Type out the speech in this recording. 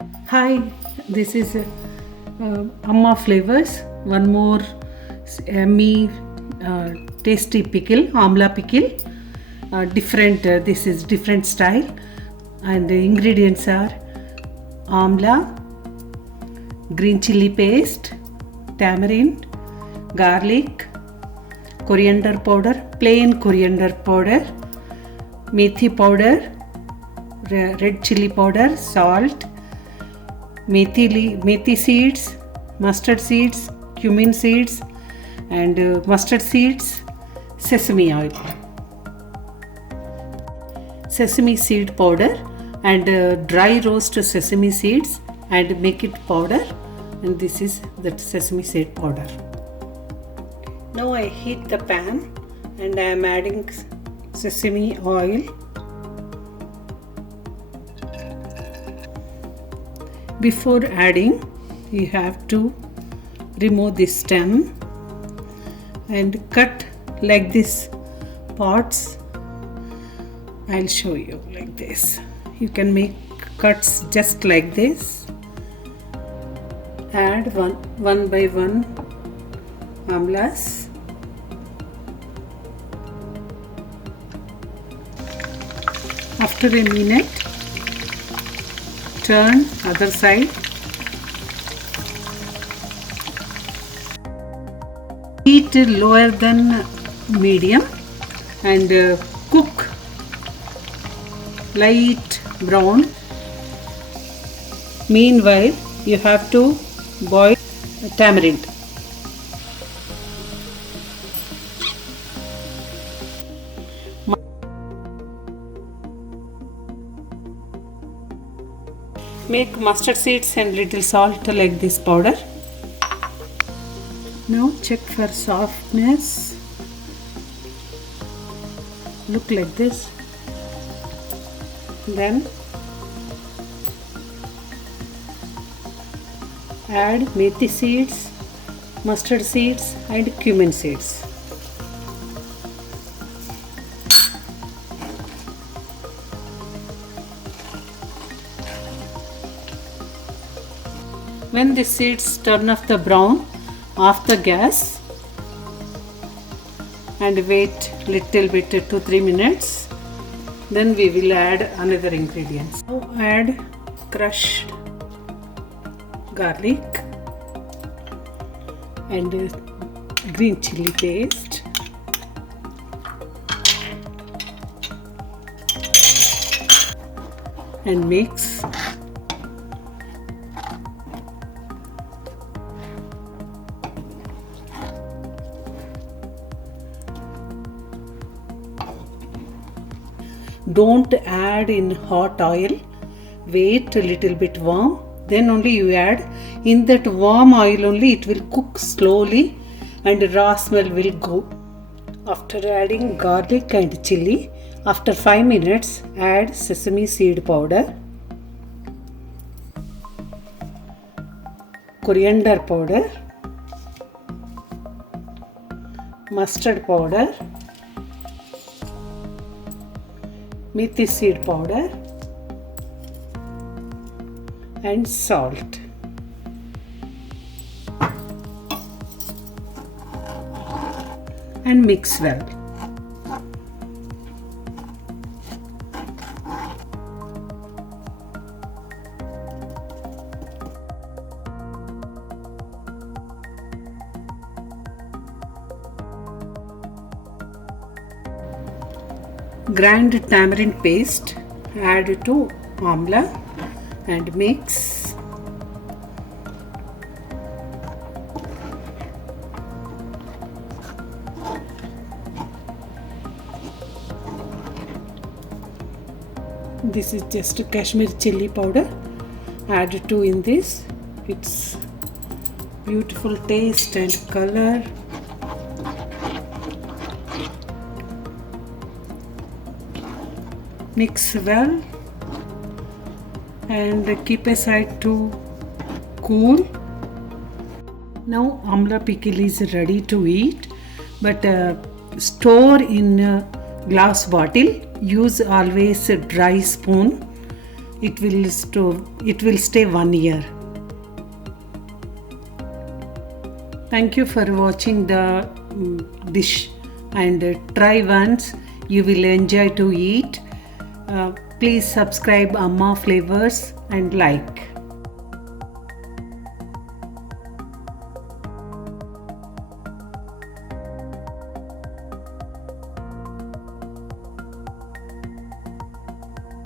Hi, this is Amma flavors. One more yummy, tasty pickle, Amla pickle. Different. This is different style, and the ingredients are amla, green chili paste, tamarind, garlic, coriander powder, plain coriander powder, methi powder, red chili powder, salt, methi seeds, mustard seeds, cumin seeds, and mustard seeds, sesame oil, sesame seed powder, and dry roast sesame seeds and make it powder. And this is the sesame seed powder. Now I heat the pan and I am adding sesame oil. Before adding, you have to remove the stem and cut like this parts. I'll show you like this. You can make cuts just like this. Add one by one amlas. After a minute, turn other side. Heat lower than medium and cook light brown. Meanwhile, you have to boil tamarind. Make mustard seeds and little salt like this powder. Now check for softness. Look like this. Then add methi seeds, mustard seeds and cumin seeds. When the seeds turn off the brown, off the gas and wait little bit 2-3 minutes. Then we will add another ingredients. Now add crushed garlic and green chili paste. And mix. Don't add in hot oil. Wait a little bit warm. Then only you add. In that warm oil only it will cook slowly and raw smell will go. After adding garlic and chili, after 5 minutes add sesame seed powder, coriander powder, mustard powder, methi seed powder and salt. And mix well. Grind tamarind paste, add to amla and mix. This is just Kashmir chili powder. Add to in this. It's beautiful taste and color. Mix well and keep aside to cool. Now Amla pickle is ready to eat, but store in glass bottle. Use always a dry spoon It will stay 1 year. Thank you for watching the dish, and try once. You will enjoy to eat. Please subscribe Amma Flavors and like.